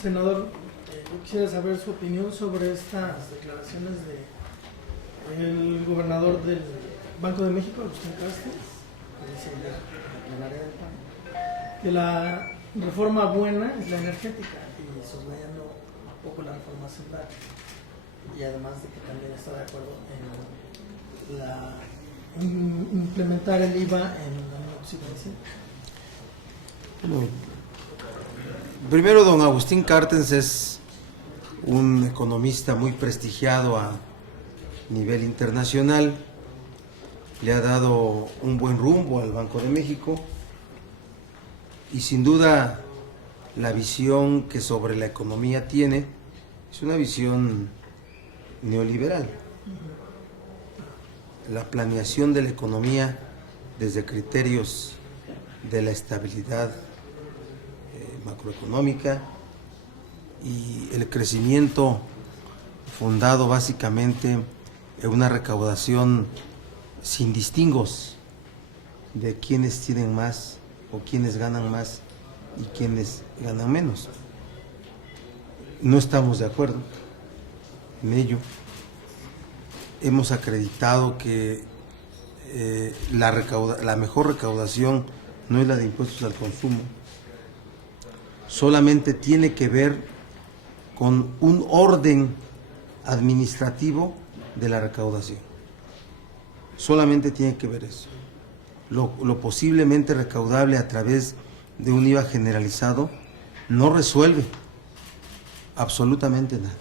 Senador, yo quisiera saber su opinión sobre estas declaraciones del gobernador del Banco de México, Agustín Castro, que dice en el área del PAN, que la reforma buena es la energética, y soslayando un poco la reforma hacendaria, y además de que también está de acuerdo en implementar el IVA en la Unión Occidental. Bueno, primero, don Agustín Carstens es un economista muy prestigiado a nivel internacional, le ha dado un buen rumbo al Banco de México y sin duda la visión que sobre la economía tiene es una visión neoliberal. La planeación de la economía desde criterios de la estabilidad macroeconómica y el crecimiento fundado básicamente en una recaudación sin distingos de quienes tienen más o quienes ganan más y quienes ganan menos. No estamos de acuerdo en ello. Hemos acreditado que la mejor recaudación no es la de impuestos al consumo, solamente tiene que ver con un orden administrativo de la recaudación. Solamente tiene que ver eso. Lo posiblemente recaudable a través de un IVA generalizado no resuelve absolutamente nada,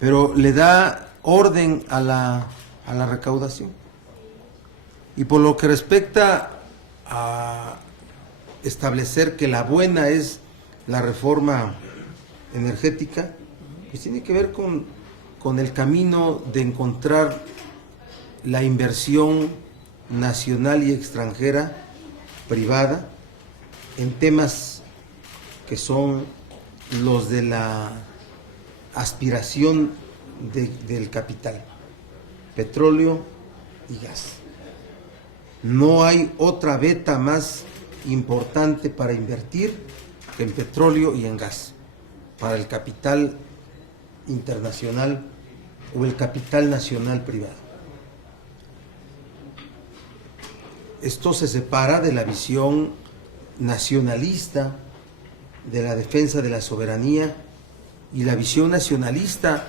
pero le da orden a la recaudación. Y por lo que respecta a establecer que la buena es la reforma energética, pues tiene que ver con el camino de encontrar la inversión nacional y extranjera privada en temas que son los de la aspiración del capital, petróleo y gas. No hay otra beta más importante para invertir que en petróleo y en gas, para el capital internacional o el capital nacional privado. Esto se separa de la visión nacionalista de la defensa de la soberanía y la visión nacionalista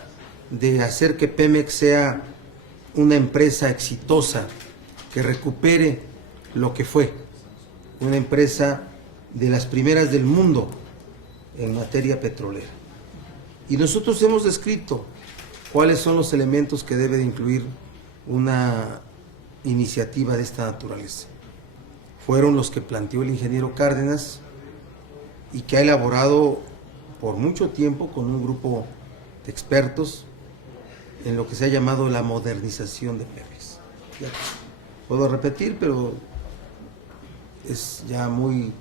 de hacer que Pemex sea una empresa exitosa que recupere lo que fue, una empresa de las primeras del mundo en materia petrolera. Y nosotros hemos descrito cuáles son los elementos que debe de incluir una iniciativa de esta naturaleza. Fueron los que planteó el ingeniero Cárdenas y que ha elaborado por mucho tiempo con un grupo de expertos en lo que se ha llamado la modernización de Pemex. Ya puedo repetir, pero es ya muy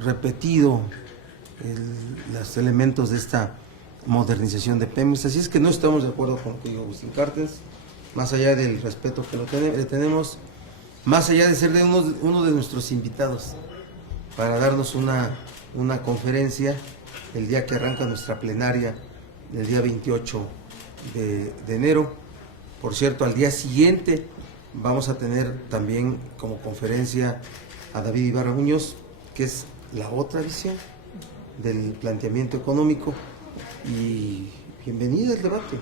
repetido los elementos de esta modernización de Pemex. Así es que no estamos de acuerdo con lo que dijo Agustín Carstens, más allá del respeto que le tenemos, más allá de ser de uno de nuestros invitados para darnos una conferencia el día que arranca nuestra plenaria, el día 28 de enero. Por cierto, al día siguiente vamos a tener también como conferencia a David Ibarra Muñoz, que es la otra visión del planteamiento económico, y bienvenida al debate.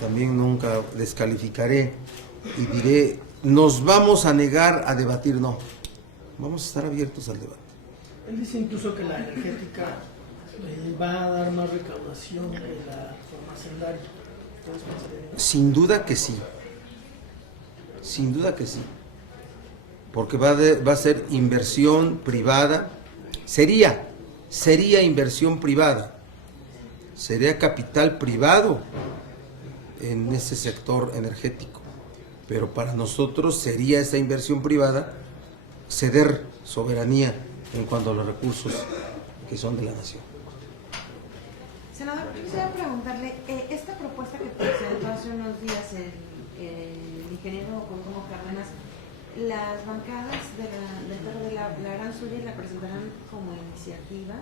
También nunca descalificaré y diré, nos vamos a negar a debatir, no, vamos a estar abiertos al debate. Él dice incluso que la energética va a dar más recaudación que la reforma hacendaria. Sin duda que sí, sin duda que sí, porque va a ser inversión privada, sería inversión privada, sería capital privado en ese sector energético, pero para nosotros sería esa inversión privada ceder soberanía en cuanto a los recursos que son de la nación. Senador, quisiera preguntarle, esta propuesta que presentó hace unos días el ingeniero Cuauhtémoc Cárdenas, las bancadas del PRD la harán suya y la presentarán como iniciativa.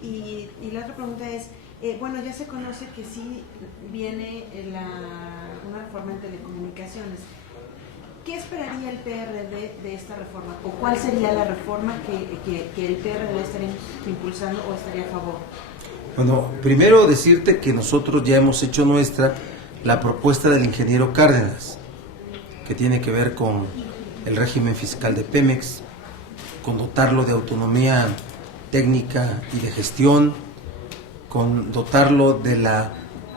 Y la otra pregunta es, bueno, ya se conoce que sí viene una reforma en telecomunicaciones. ¿Qué esperaría el PRD de esta reforma? ¿O cuál sería la reforma que el PRD estaría impulsando o estaría a favor? Bueno, primero decirte que nosotros ya hemos hecho nuestra la propuesta del ingeniero Cárdenas, que tiene que ver con el régimen fiscal de Pemex, con dotarlo de autonomía técnica y de gestión, con dotarlo de la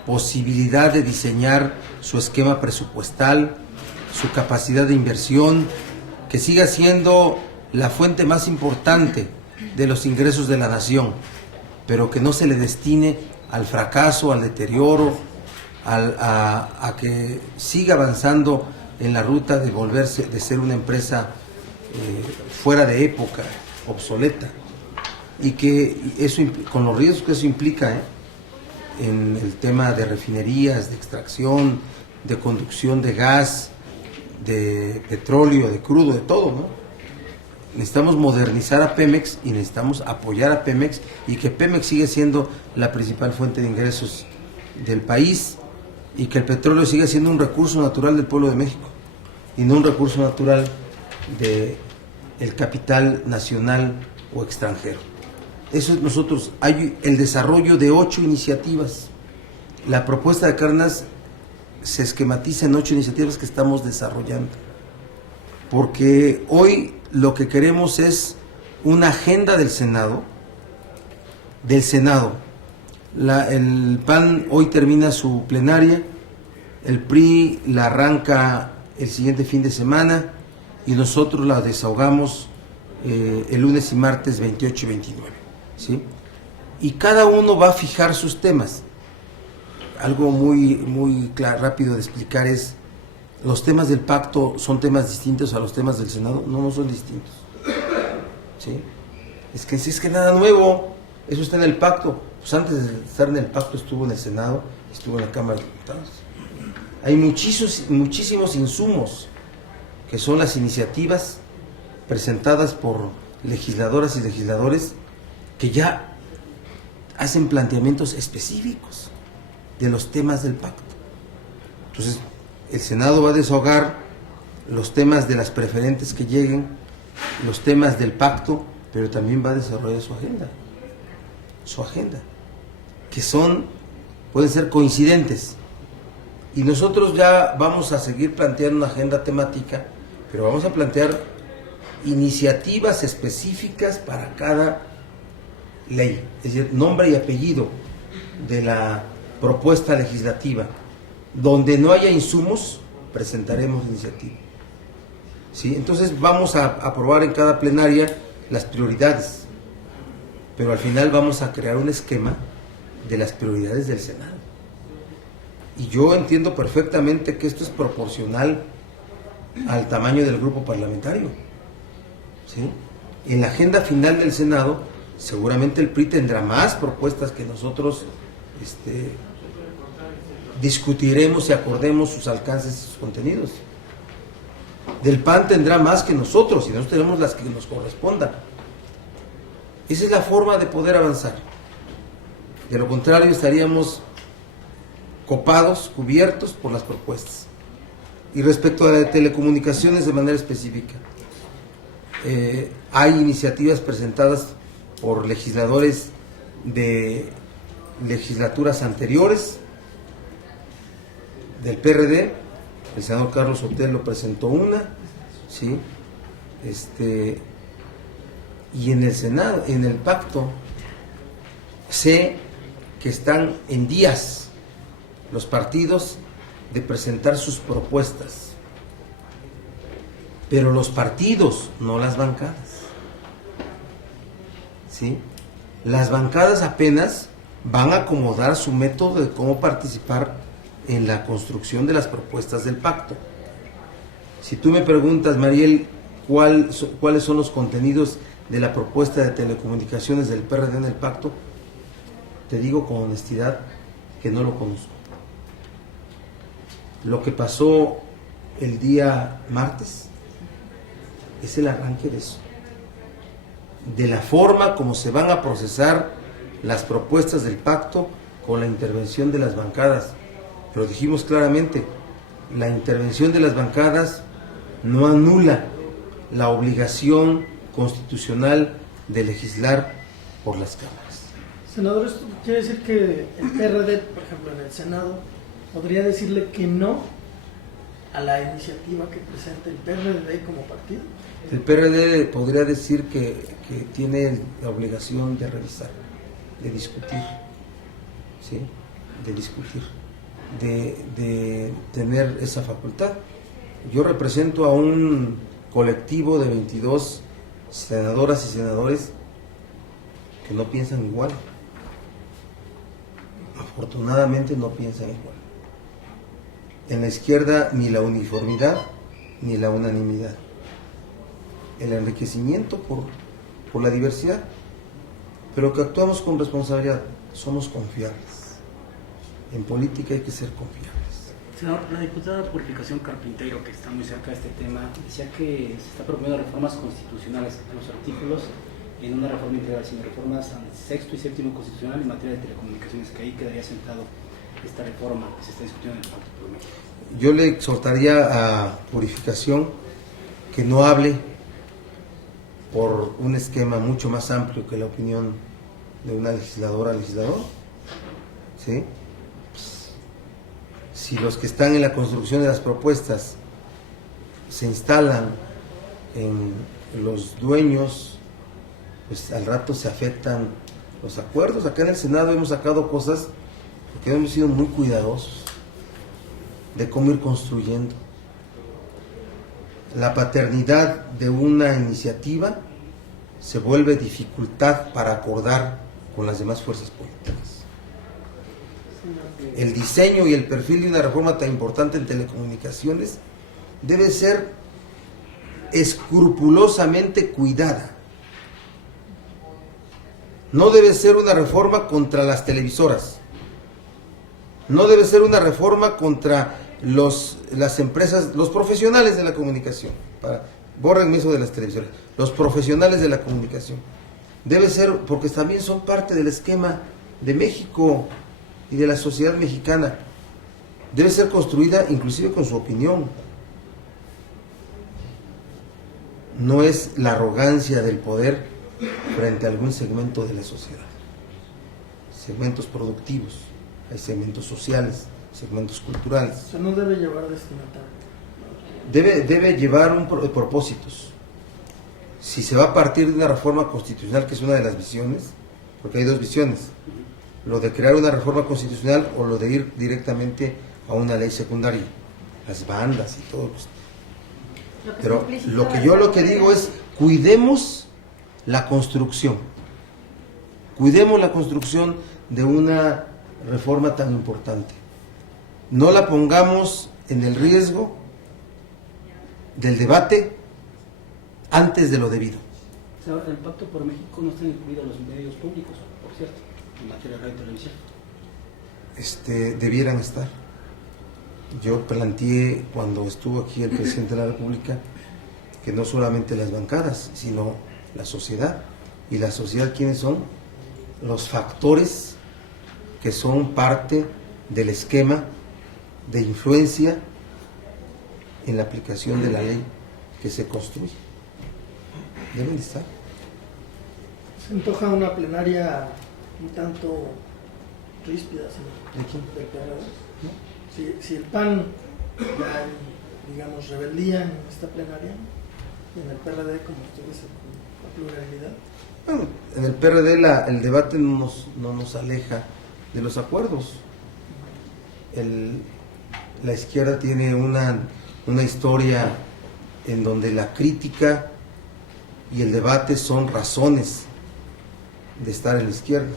posibilidad de diseñar su esquema presupuestal, su capacidad de inversión, que siga siendo la fuente más importante de los ingresos de la nación, pero que no se le destine al fracaso, al deterioro, a que siga avanzando en la ruta de volverse, de ser una empresa fuera de época, obsoleta, y que eso, con los riesgos que eso implica en el tema de refinerías, de extracción, de conducción de gas, de petróleo, de crudo, de todo, ¿no? Necesitamos modernizar a Pemex y necesitamos apoyar a Pemex y que Pemex siga siendo la principal fuente de ingresos del país y que el petróleo siga siendo un recurso natural del pueblo de México y no un recurso natural del capital nacional o extranjero. Eso es nosotros. Hay el desarrollo de 8 iniciativas. La propuesta de Cárdenas se esquematiza en 8 iniciativas que estamos desarrollando. Porque hoy lo que queremos es una agenda del Senado. El PAN hoy termina su plenaria, el PRI la arranca el siguiente fin de semana y nosotros la desahogamos el lunes y martes 28 y 29. ¿Sí? Y cada uno va a fijar sus temas. Algo muy rápido de explicar es, los temas del pacto son temas distintos a los temas del Senado. No son distintos. ¿Sí? Es que nada nuevo, eso está en el pacto. Pues antes de estar en el pacto estuvo en el Senado, estuvo en la Cámara de Diputados. Hay muchísimos insumos, que son las iniciativas presentadas por legisladoras y legisladores que ya hacen planteamientos específicos de los temas del pacto. Entonces, el Senado va a desahogar los temas de las preferentes que lleguen, los temas del pacto, pero también va a desarrollar su agenda, que pueden ser coincidentes. Y nosotros ya vamos a seguir planteando una agenda temática, pero vamos a plantear iniciativas específicas para cada ley, es decir, nombre y apellido de la propuesta legislativa. Donde no haya insumos, presentaremos iniciativa. ¿Sí? Entonces vamos a aprobar en cada plenaria las prioridades, pero al final vamos a crear un esquema de las prioridades del Senado. Y yo entiendo perfectamente que esto es proporcional al tamaño del grupo parlamentario. ¿Sí? En la agenda final del Senado, seguramente el PRI tendrá más propuestas que nosotros discutiremos y acordemos sus alcances y sus contenidos. Del PAN tendrá más que nosotros y nosotros tenemos las que nos correspondan. Esa es la forma de poder avanzar. De lo contrario estaríamos copados, cubiertos por las propuestas. Y respecto a las telecomunicaciones de manera específica, hay iniciativas presentadas por legisladores de legislaturas anteriores del PRD. El senador Carlos Sotelo presentó una, ¿sí? Y en el Senado, en el pacto, sé que están en días los partidos de presentar sus propuestas, pero los partidos, no las bancadas, ¿sí? Las bancadas apenas van a acomodar su método de cómo participar en la construcción de las propuestas del pacto. Si tú me preguntas, Mariel, cuáles son los contenidos de la propuesta de telecomunicaciones del PRD en el pacto, te digo con honestidad que no lo conozco. Lo que pasó el día martes es el arranque de eso, de la forma como se van a procesar las propuestas del pacto con la intervención de las bancadas. Pero dijimos claramente, la intervención de las bancadas no anula la obligación constitucional de legislar por las cámaras. Senador, ¿esto quiere decir que el PRD, por ejemplo, en el Senado, podría decirle que no a la iniciativa que presenta el PRD como partido? El PRD podría decir que tiene la obligación de revisar, de discutir, ¿sí? De discutir, de tener esa facultad. Yo represento a un colectivo de 22 senadoras y senadores que no piensan igual. Afortunadamente no piensan igual. En la izquierda ni la uniformidad ni la unanimidad. El enriquecimiento por la diversidad, pero que actuamos con responsabilidad, somos confiables. En política hay que ser confiables. Senador, la diputada Purificación Carpintero, que está muy cerca de este tema, decía que se está proponiendo reformas constitucionales a los artículos en una reforma integral, sino reformas al sexto y séptimo constitucional en materia de telecomunicaciones, que ahí quedaría sentado esta reforma que se está discutiendo en el Pacto por México. Yo le exhortaría a Purificación que no hable por un esquema mucho más amplio que la opinión de una legisladora, legislador, ¿sí? Si los que están en la construcción de las propuestas se instalan en los dueños, pues al rato se afectan los acuerdos. Acá en el Senado hemos sacado cosas porque hemos sido muy cuidadosos de cómo ir construyendo. La paternidad de una iniciativa se vuelve dificultad para acordar con las demás fuerzas políticas. El diseño y el perfil de una reforma tan importante en telecomunicaciones debe ser escrupulosamente cuidada. No debe ser una reforma contra las televisoras. No debe ser una reforma contra las empresas, los profesionales de la comunicación. Borren eso de las televisoras. Los profesionales de la comunicación. Debe ser, porque también son parte del esquema de México y de la sociedad mexicana. Debe ser construida inclusive con su opinión. No es la arrogancia del poder frente a algún segmento de la sociedad. Segmentos productivos, hay segmentos sociales, segmentos culturales. O sea, no debe llevar destinatario. Debe llevar propósitos. Si se va a partir de una reforma constitucional, que es una de las visiones, porque hay dos visiones, lo de crear una reforma constitucional o lo de ir directamente a una ley secundaria, las bandas y todo. Pero lo que digo es, cuidemos la construcción. Cuidemos la construcción de una reforma tan importante. No la pongamos en el riesgo del debate antes de lo debido. Señor, el Pacto por México no están incluidos los medios públicos, por cierto, en materia de radio y televisión. Debieran estar. Yo planteé cuando estuvo aquí el presidente de la República que no solamente las bancadas, sino la sociedad. ¿Y la sociedad quiénes son? Los factores que son parte del esquema de influencia en la aplicación de la ley que se construye. Deben de estar. Se antoja una plenaria un tanto ríspida, señor. ¿De quién? Del PRD. ¿No? Si el PAN ya hay, digamos, rebeldía en esta plenaria, en el PRD, como ustedes, la pluralidad. Bueno, en el PRD el debate no nos aleja de los acuerdos. La izquierda tiene una historia en donde la crítica y el debate son razones de estar en la izquierda.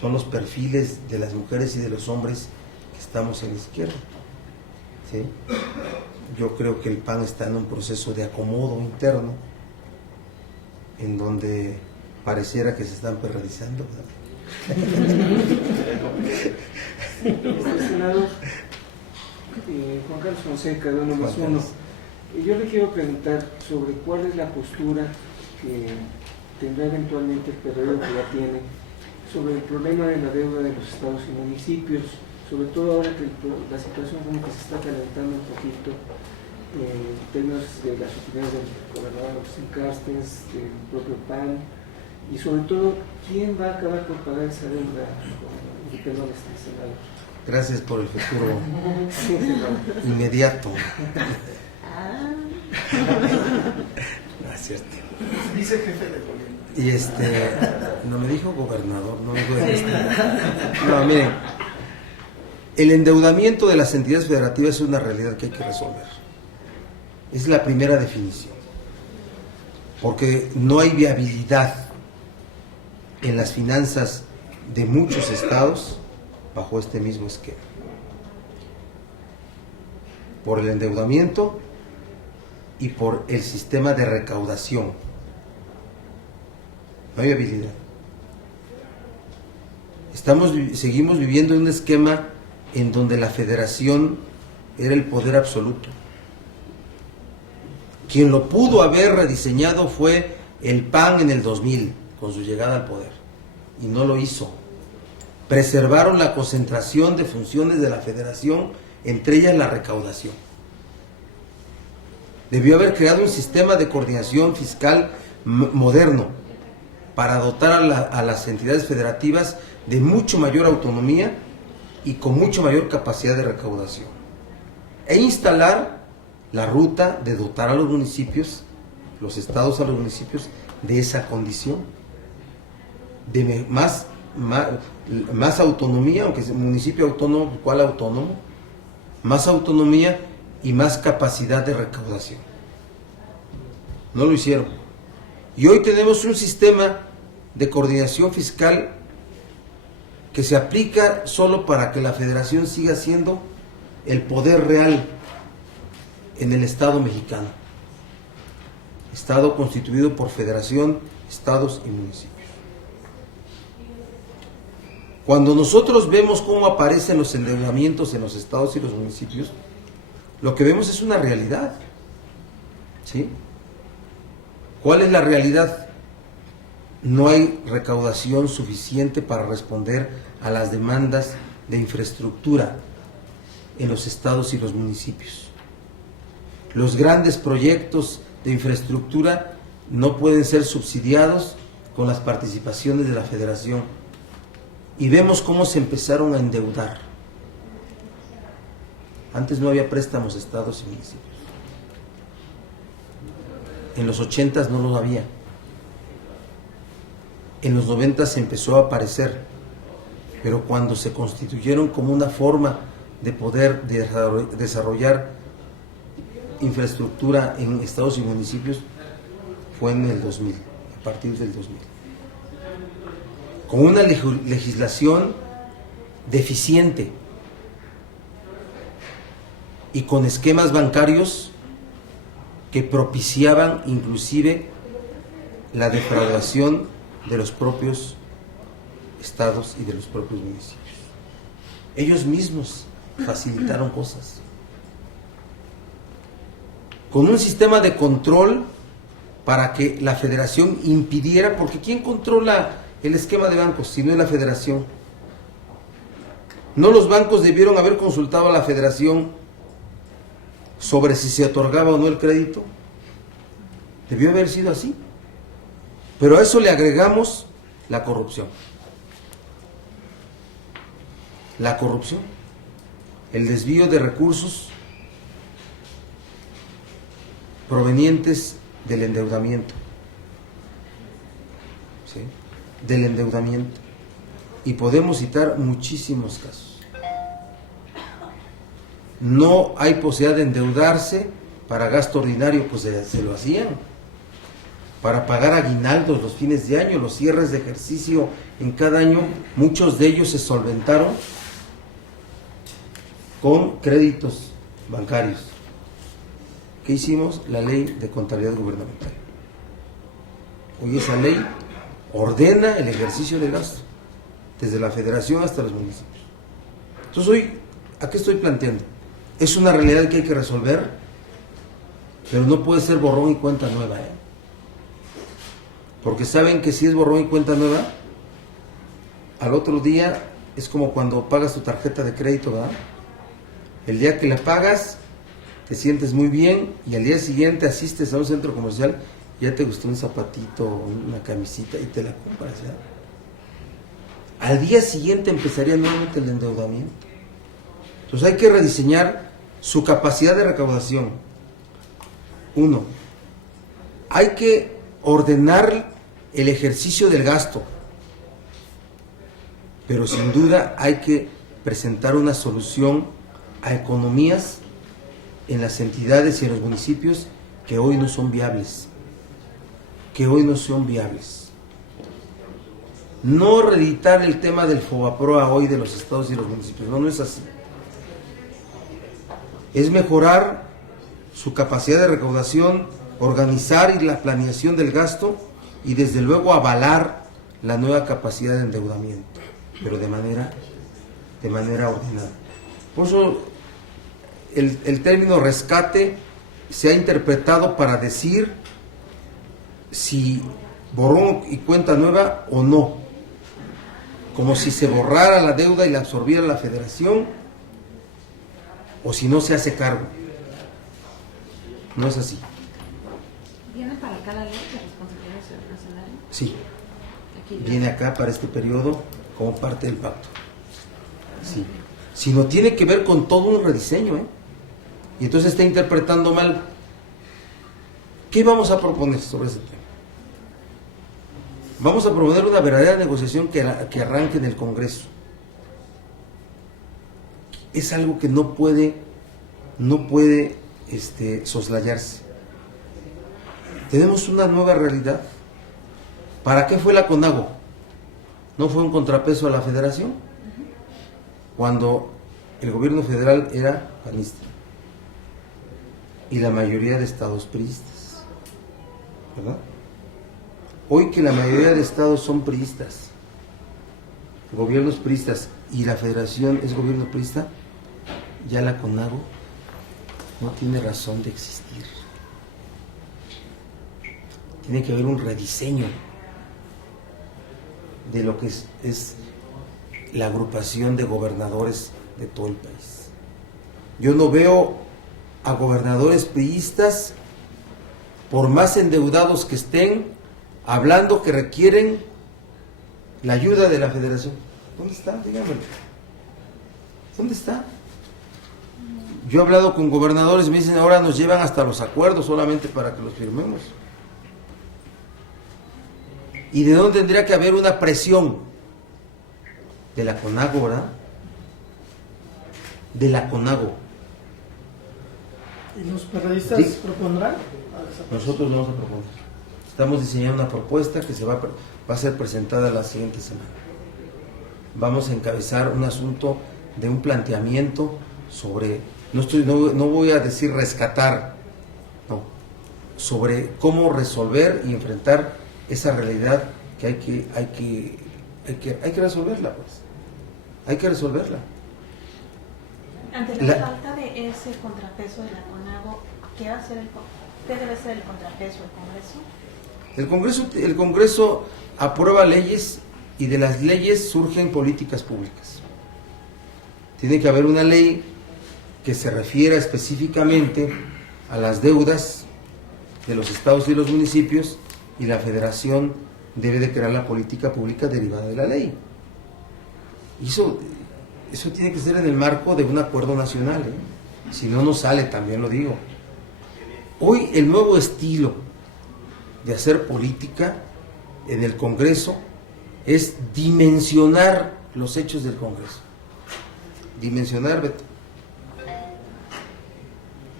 Son los perfiles de las mujeres y de los hombres que estamos en la izquierda. ¿Sí? Yo creo que el PAN está en un proceso de acomodo interno en donde pareciera que se están perradizando. Senador Juan Carlos Fonseca, de 1+1. Yo le quiero preguntar sobre cuál es la postura que tendrá eventualmente el periodo que ya tiene sobre el problema de la deuda de los estados y municipios, sobre todo ahora que la situación como que se está calentando un poquito en términos de las opiniones del gobernador Agustín Carstens, del propio PAN, y sobre todo, ¿quién va a acabar por pagar esa deuda? Perdón, senador. Gracias por el futuro Sí, inmediato. Ah. No es cierto. Vicejefe de gobierno. Y no me dijo gobernador, no me dijo No, miren, el endeudamiento de las entidades federativas es una realidad que hay que resolver. Es la primera definición. Porque no hay viabilidad en las finanzas de muchos estados bajo este mismo esquema. Por el endeudamiento y por el sistema de recaudación. No hay habilidad. Seguimos viviendo en un esquema en donde la federación era el poder absoluto. Quien lo pudo haber rediseñado fue el PAN en el 2000, con su llegada al poder, y no lo hizo. Preservaron la concentración de funciones de la federación, entre ellas la recaudación. Debió haber creado un sistema de coordinación fiscal moderno para dotar a las entidades federativas de mucho mayor autonomía y con mucho mayor capacidad de recaudación. E instalar la ruta de dotar a los municipios, los estados a los municipios, de esa condición, de más autonomía, aunque es un municipio autónomo, ¿cuál autónomo? Más autonomía y más capacidad de recaudación. No lo hicieron. Y hoy tenemos un sistema de coordinación fiscal que se aplica solo para que la federación siga siendo el poder real en el Estado mexicano. Estado constituido por federación, estados y municipios. Cuando nosotros vemos cómo aparecen los endeudamientos en los estados y los municipios, lo que vemos es una realidad. ¿Sí? ¿Cuál es la realidad? No hay recaudación suficiente para responder a las demandas de infraestructura en los estados y los municipios. Los grandes proyectos de infraestructura no pueden ser subsidiados con las participaciones de la federación. Y vemos cómo se empezaron a endeudar. Antes no había préstamos estados y municipios. En los 80s no lo había. En los 90s se empezó a aparecer. Pero cuando se constituyeron como una forma de poder desarrollar infraestructura en estados y municipios, fue en el 2000, a partir del 2000. Con una legislación deficiente y con esquemas bancarios que propiciaban inclusive la defraudación de los propios estados y de los propios municipios. Ellos mismos facilitaron cosas. Con un sistema de control para que la federación impidiera, porque ¿quién controla el esquema de bancos si no es la federación? ¿No los bancos debieron haber consultado a la federación sobre si se otorgaba o no el crédito? Debió haber sido así. Pero a eso le agregamos la corrupción. La corrupción, el desvío de recursos provenientes del endeudamiento. ¿Sí? Del endeudamiento. Y podemos citar muchísimos casos. No hay posibilidad de endeudarse para gasto ordinario, pues se lo hacían. Para pagar aguinaldos los fines de año, los cierres de ejercicio en cada año, muchos de ellos se solventaron con créditos bancarios. ¿Qué hicimos? La ley de contabilidad gubernamental. Hoy esa ley ordena el ejercicio de gasto, desde la federación hasta los municipios. Entonces hoy, ¿a qué estoy planteando? Es una realidad que hay que resolver pero no puede ser borrón y cuenta nueva, ¿eh? Porque saben que si es borrón y cuenta nueva, al otro día es como cuando pagas tu tarjeta de crédito, ¿verdad? El día que la pagas, te sientes muy bien y al día siguiente asistes a un centro comercial, ya te gustó un zapatito, una camisita y te la compras, ¿verdad? Al día siguiente empezaría nuevamente el endeudamiento. Entonces hay que rediseñar su capacidad de recaudación. 1. Hay que ordenar el ejercicio del gasto, pero sin duda hay que presentar una solución a economías en las entidades y en los municipios que hoy no son viables, No reeditar el tema del FOBAPROA hoy de los estados y los municipios, no es así. Es mejorar su capacidad de recaudación, organizar y la planeación del gasto y desde luego avalar la nueva capacidad de endeudamiento, pero de manera ordenada. Por eso el término rescate se ha interpretado para decir si borrón y cuenta nueva o no, como si se borrara la deuda y la absorbiera la federación o si no se hace cargo. No es así. ¿Viene para acá la ley de responsabilidad nacional? Sí, Aquí viene acá para este periodo como parte del pacto. Sí, sino tiene que ver con todo un rediseño, ¿eh? Y entonces está interpretando mal. ¿Qué vamos a proponer sobre ese tema? Vamos a proponer una verdadera negociación que arranque en el Congreso. Es algo que no puede soslayarse. Tenemos una nueva realidad. ¿Para qué fue la CONAGO? ¿No fue un contrapeso a la federación? Cuando el gobierno federal era panista y la mayoría de estados priistas, ¿verdad? Hoy que la mayoría de estados son priistas, gobiernos priistas, y la federación es gobierno priista, ya la CONAGO no tiene razón de existir. Tiene que haber un rediseño de lo que es la agrupación de gobernadores de todo el país. Yo no veo a gobernadores priistas, por más endeudados que estén, hablando que requieren la ayuda de la federación. ¿Dónde está? Díganmelo. ¿Dónde está? Yo he hablado con gobernadores, me dicen ahora nos llevan hasta los acuerdos solamente para que los firmemos. ¿Y de dónde tendría que haber una presión? De la CONAGO, ¿verdad? De la CONAGO. ¿Y los periodistas Sí. propondrán? Nosotros no vamos a proponer. Estamos diseñando una propuesta que va a ser presentada la siguiente semana. Vamos a encabezar un asunto de un planteamiento sobre, no voy a decir rescatar, no, sobre cómo resolver y enfrentar esa realidad que hay que resolverla, pues. Hay que resolverla. Ante la falta de ese contrapeso de la CONAGO, ¿qué debe ser el contrapeso del Congreso? El Congreso aprueba leyes y de las leyes surgen políticas públicas. Tiene que haber una ley que se refiera específicamente a las deudas de los estados y los municipios, y la federación debe de crear la política pública derivada de la ley. Y eso tiene que ser en el marco de un acuerdo nacional, ¿eh? Si no, no sale, también lo digo. Hoy el nuevo estilo de hacer política en el Congreso es dimensionar los hechos del Congreso. Dimensionar, Beto.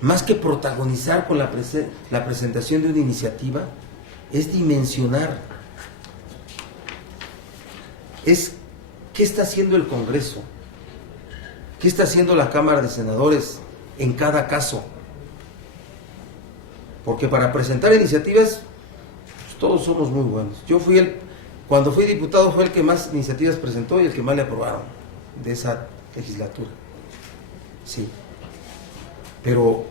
Más que protagonizar con la presentación de una iniciativa, es dimensionar. Es qué está haciendo el Congreso, qué está haciendo la Cámara de Senadores en cada caso. Porque para presentar iniciativas, pues, todos somos muy buenos. Cuando fui diputado fue el que más iniciativas presentó y el que más le aprobaron de esa legislatura. Sí. Pero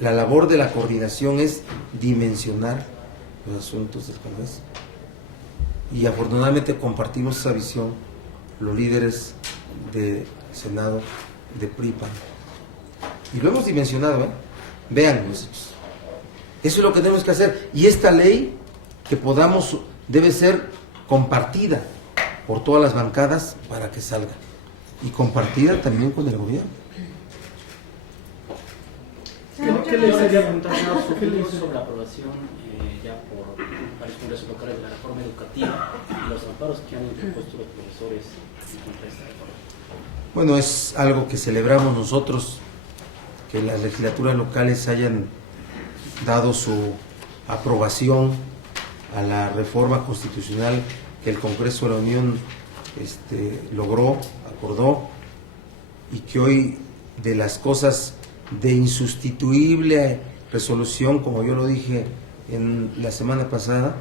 la labor de la coordinación es dimensionar los asuntos del Congreso. Y afortunadamente compartimos esa visión los líderes del Senado de PRI-PAN. Y lo hemos dimensionado, ¿eh? Vean los hechos. Eso es lo que tenemos que hacer. Y esta ley que podamos debe ser compartida por todas las bancadas para que salga. Y compartida también con el gobierno. ¿Qué le sería preguntar su opinión sobre la aprobación ya por varios congresos locales de la reforma educativa y los amparos que han interpuesto los profesores en contra de esta reforma? Bueno, es algo que celebramos nosotros, que las legislaturas locales hayan dado su aprobación a la reforma constitucional que el Congreso de la Unión logró, acordó, y que hoy de las cosas de insustituible resolución, como yo lo dije en la semana pasada,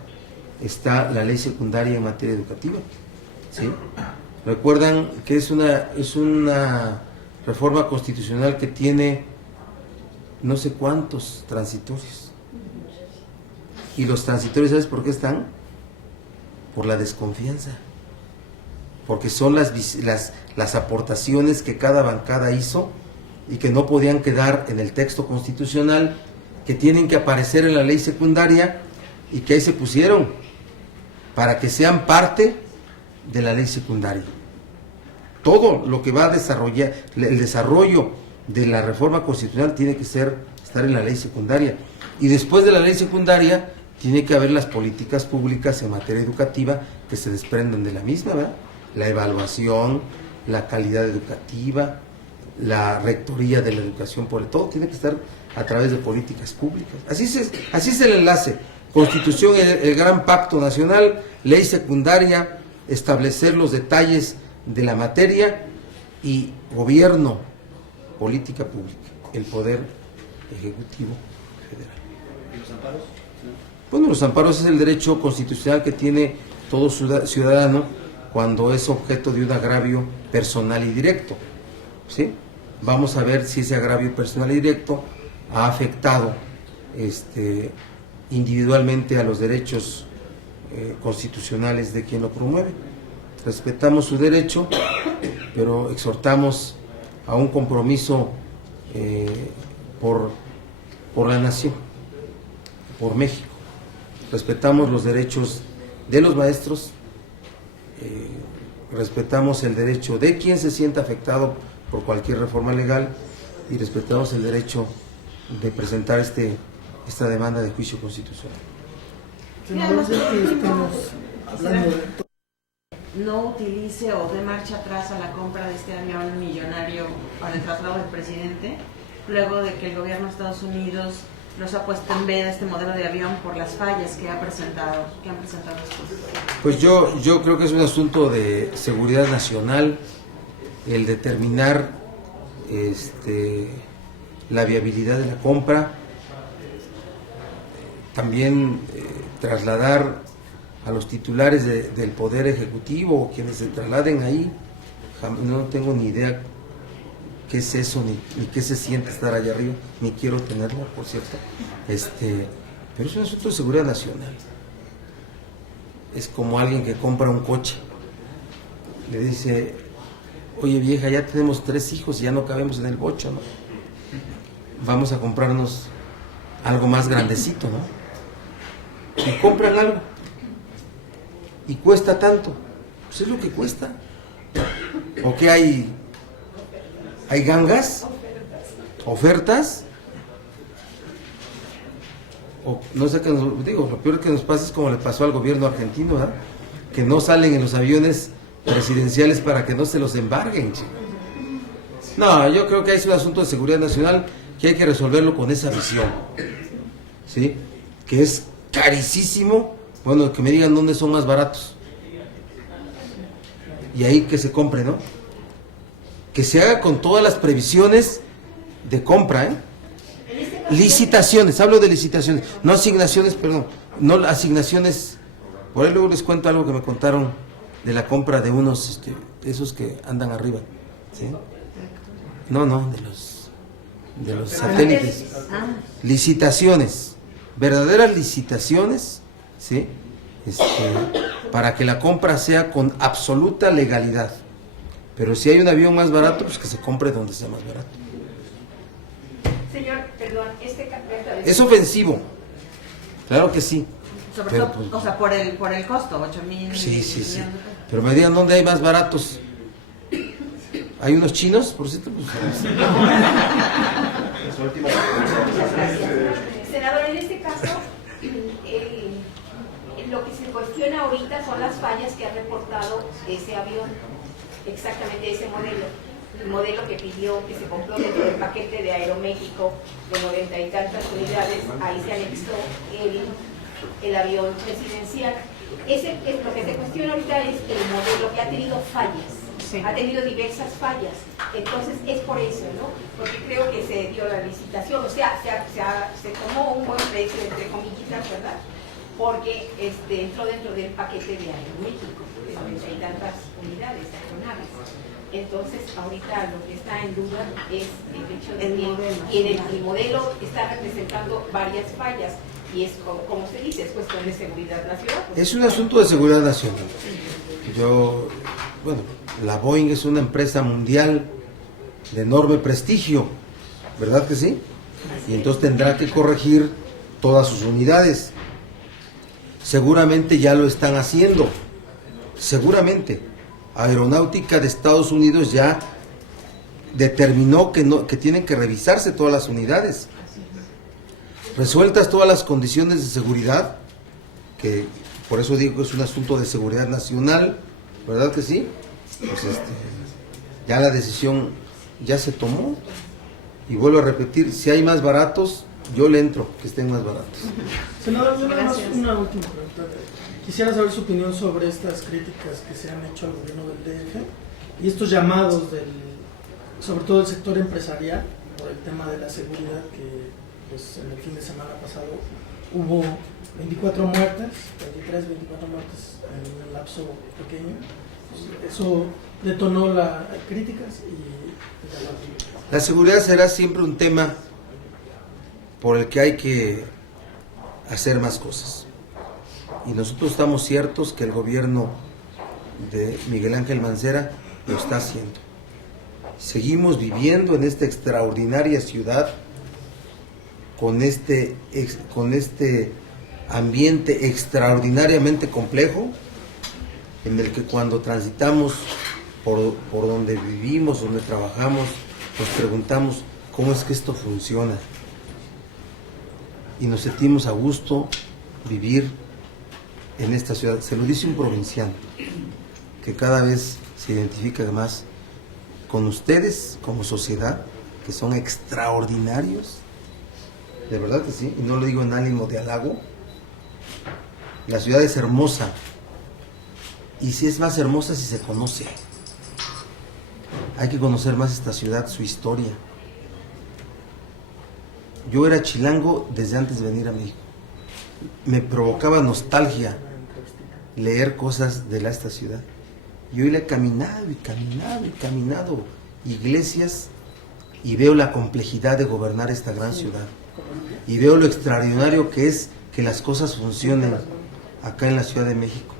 está la ley secundaria en materia educativa, ¿sí? Recuerdan que es una reforma constitucional que tiene no sé cuántos transitorios. Y los transitorios, ¿sabes por qué están? Por la desconfianza. Porque son las aportaciones que cada bancada hizo y que no podían quedar en el texto constitucional, que tienen que aparecer en la ley secundaria y que ahí se pusieron para que sean parte de la ley secundaria. Todo lo que va a desarrollar, el desarrollo de la reforma constitucional tiene que estar en la ley secundaria. Y después de la ley secundaria tiene que haber las políticas públicas en materia educativa que se desprendan de la misma, ¿verdad? La evaluación, la calidad educativa, la rectoría de la educación, por todo tiene que estar a través de políticas públicas. Así es el enlace. Constitución, el gran pacto nacional, ley secundaria, establecer los detalles de la materia, y gobierno, política pública, el poder ejecutivo federal. ¿Y los amparos? Bueno, los amparos es el derecho constitucional que tiene todo ciudadano cuando es objeto de un agravio personal y directo, ¿sí? Vamos a ver si ese agravio personal y directo ha afectado individualmente a los derechos constitucionales de quien lo promueve. Respetamos su derecho, pero exhortamos a un compromiso por la nación, por México. Respetamos los derechos de los maestros, respetamos el derecho de quien se sienta afectado por cualquier reforma legal, y respetamos el derecho de presentar esta demanda de juicio constitucional. Senador, es que estamos hablando de no utilice o dé marcha atrás a la compra de este avión millonario para el traslado del presidente, luego de que el gobierno de Estados Unidos los ha puesto en veda este modelo de avión por las fallas que han presentado estos. Pues yo creo que es un asunto de seguridad nacional el determinar la viabilidad de la compra, también trasladar a los titulares del Poder Ejecutivo o quienes se trasladen ahí. No tengo ni idea qué es eso, ni qué se siente estar allá arriba, ni quiero tenerlo, por cierto. Pero es un asunto de seguridad nacional. Es como alguien que compra un coche, le dice: oye vieja, ya tenemos 3 hijos y ya no cabemos en el bocho, ¿no? Vamos a comprarnos algo más grandecito, ¿no? Y compran algo y cuesta tanto, pues es lo que cuesta. ¿O qué hay? ¿Hay gangas? ¿Ofertas? O no sé qué nos digo, lo peor que nos pasa es como le pasó al gobierno argentino, ¿verdad? Que no salen en los aviones presidenciales para que no se los embarguen, chico. No, yo creo que es un asunto de seguridad nacional que hay que resolverlo con esa visión, ¿sí? Que es carísimo. Bueno, que me digan dónde son más baratos. Y ahí que se compre, ¿no? Que se haga con todas las previsiones de compra, ¿eh? Licitaciones, hablo de licitaciones, no asignaciones, perdón, no asignaciones. Por ahí luego les cuento algo que me contaron de la compra de unos, esos que andan arriba, ¿sí? No, de los de los satélites. Ah, Licitaciones, verdaderas licitaciones, ¿sí? Para que la compra sea con absoluta legalidad. Pero si hay un avión más barato, pues que se compre donde sea más barato. Señor, perdón, este campeonato Es ofensivo, claro que sí. sobre Pero, todo, pues, o sea, por el costo, 8,000 Sí. millones de pesos. Pero me digan dónde hay más baratos. ¿Hay unos chinos, por cierto? Pues, Muchas gracias. Senador, en este caso, lo que se cuestiona ahorita son las fallas que ha reportado ese avión, exactamente ese modelo. El modelo que pidió, que se compró dentro del paquete de Aeroméxico de 90 y tantas unidades, ahí se anexó el avión presidencial. Lo que se cuestiona ahorita es el modelo que ha tenido fallas. Sí. Ha tenido diversas fallas, entonces es por eso, ¿no? Porque creo que se dio la licitación, o sea, se tomó un buen precio, entre comillitas, ¿verdad? Porque entró dentro del paquete de Aeroméxico, de 90 y tantas unidades, aeronaves. Entonces, ahorita lo que está en duda es el hecho de que el modelo está representando varias fallas. Y es, como se dice, es cuestión de seguridad nacional. es un asunto de seguridad nacional. La Boeing es una empresa mundial de enorme prestigio, ¿verdad que sí? Y entonces tendrá que corregir todas sus unidades. Seguramente ya lo están haciendo. Seguramente. Aeronáutica de Estados Unidos ya determinó que tienen que revisarse todas las unidades. Resueltas todas las condiciones de seguridad, que por eso digo que es un asunto de seguridad nacional, ¿verdad que sí? Pues ya la decisión ya se tomó, y vuelvo a repetir, si hay más baratos, yo le entro, que estén más baratos. Senador, nada más una última pregunta. Quisiera saber su opinión sobre estas críticas que se han hecho al gobierno del DF y estos llamados sobre todo del sector empresarial por el tema de la seguridad, que pues en el fin de semana pasado hubo 24 muertes, 24 muertes en un lapso pequeño. Eso detonó las críticas y La seguridad será siempre un tema por el que hay que hacer más cosas. Y nosotros estamos ciertos que el gobierno de Miguel Ángel Mancera lo está haciendo. Seguimos viviendo en esta extraordinaria ciudad con este ambiente extraordinariamente complejo, en el que cuando transitamos por donde vivimos, donde trabajamos, nos preguntamos cómo es que esto funciona. Y nos sentimos a gusto vivir en esta ciudad. Se lo dice un provinciano que cada vez se identifica más con ustedes como sociedad, que son extraordinarios, de verdad que sí, y no lo digo en ánimo de halago. La ciudad es hermosa, y si es más hermosa si se conoce. Hay que conocer más esta ciudad, su historia. Yo era chilango desde antes de venir a México. Me provocaba nostalgia leer cosas de esta ciudad. Y hoy le he caminado iglesias, y veo la complejidad de gobernar esta gran ciudad. Y veo lo extraordinario que es que las cosas funcionen acá en la Ciudad de México.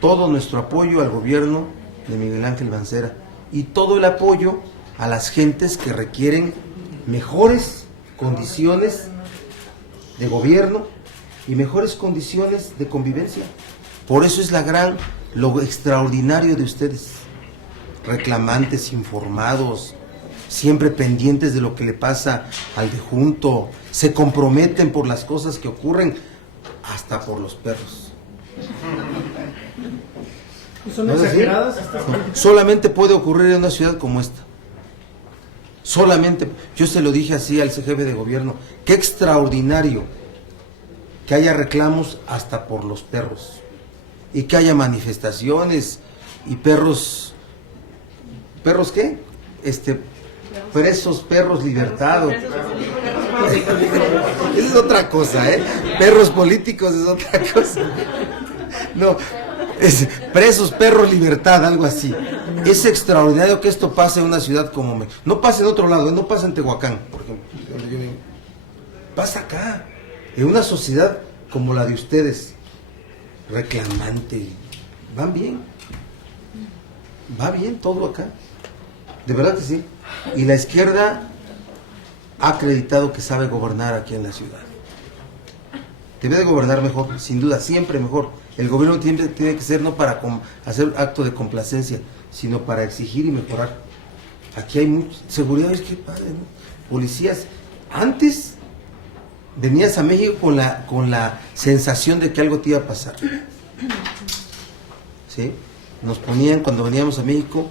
Todo nuestro apoyo al gobierno de Miguel Ángel Mancera, y todo el apoyo a las gentes que requieren mejores condiciones de gobierno y mejores condiciones de convivencia. Por eso es lo extraordinario de ustedes, reclamantes, informados, siempre pendientes de lo que le pasa al de junto, se comprometen por las cosas que ocurren, hasta por los perros. ¿son ¿No es así? exageradas estas críticas? Solamente puede ocurrir en una ciudad como esta. Solamente, yo se lo dije así al jefe de gobierno, qué extraordinario que haya reclamos hasta por los perros, y que haya manifestaciones y ¿perros qué? Perros libertados. Esa es otra cosa, Perros políticos es otra cosa. No, Es presos, perros, libertad, algo así. Es extraordinario que esto pase en una ciudad como México. No pasa en otro lado, no pasa en Tehuacán, por ejemplo, donde yo vivo. Pasa acá, en una sociedad como la de ustedes, reclamante. Van bien. Va bien todo acá. De verdad que sí. Y la izquierda ha acreditado que sabe gobernar aquí en la ciudad. Debe de gobernar mejor, sin duda, siempre mejor. El gobierno tiene que ser no para hacer acto de complacencia, sino para exigir y mejorar. Aquí hay mucha seguridad, es que padre, ¿no? Policías. Antes venías a México con la sensación de que algo te iba a pasar. ¿Sí? Nos ponían cuando veníamos a México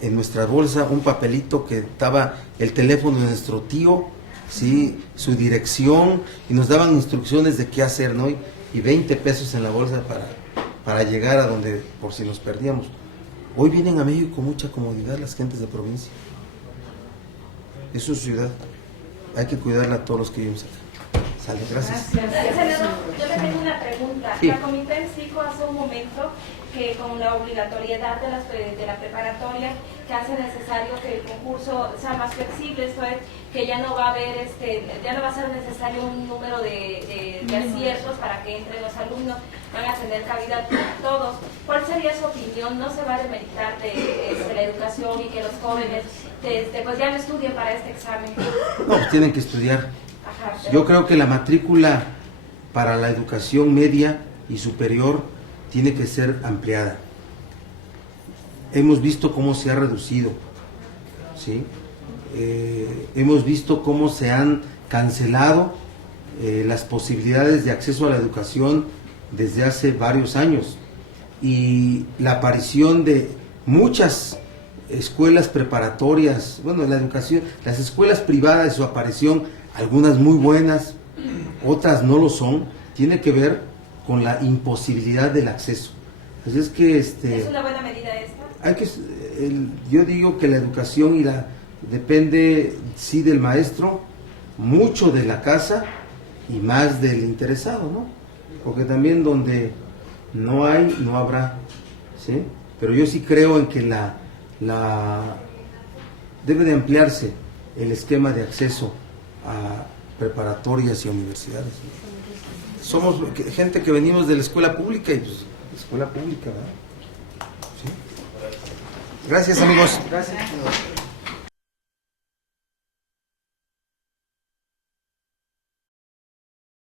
en nuestra bolsa un papelito que estaba el teléfono de nuestro tío, ¿sí? Su dirección, y nos daban instrucciones de qué hacer, ¿no? Y 20 pesos en la bolsa para llegar a donde, por si nos perdíamos. Hoy vienen a México con mucha comodidad las gentes de provincia. Es su ciudad. Hay que cuidarla a todos los que vivimos acá. Sale, gracias. Senador, yo le tengo una pregunta. Sí. La Comité dijo hace un momento que con la obligatoriedad de la preparatoria, que hace necesario que el concurso sea más flexible, esto es, que ya no va a haber, ya no va a ser necesario un número de aciertos para que entren los alumnos, van a tener cabida todos. ¿Cuál sería su opinión? ¿No se va a demeritar de la educación y que los jóvenes pues ya no estudien para este examen? No, tienen que estudiar. Ajá, pero... Yo creo que la matrícula para la educación media y superior tiene que ser ampliada. Hemos visto cómo se ha reducido, ¿sí? Hemos visto cómo se han cancelado las posibilidades de acceso a la educación desde hace varios años, y la aparición de muchas escuelas preparatorias, bueno, la educación, las escuelas privadas, su aparición, algunas muy buenas, otras no lo son, tiene que ver con la imposibilidad del acceso. Así es que ¿Es una buena medida esta? yo digo que la educación depende sí del maestro, mucho de la casa y más del interesado, ¿no? Porque también donde no hay, no habrá, ¿sí? Pero yo sí creo en que debe de ampliarse el esquema de acceso a preparatorias y universidades. Somos gente que venimos de la escuela pública y pues escuela pública, ¿verdad? ¿Sí? Gracias, amigos. Gracias.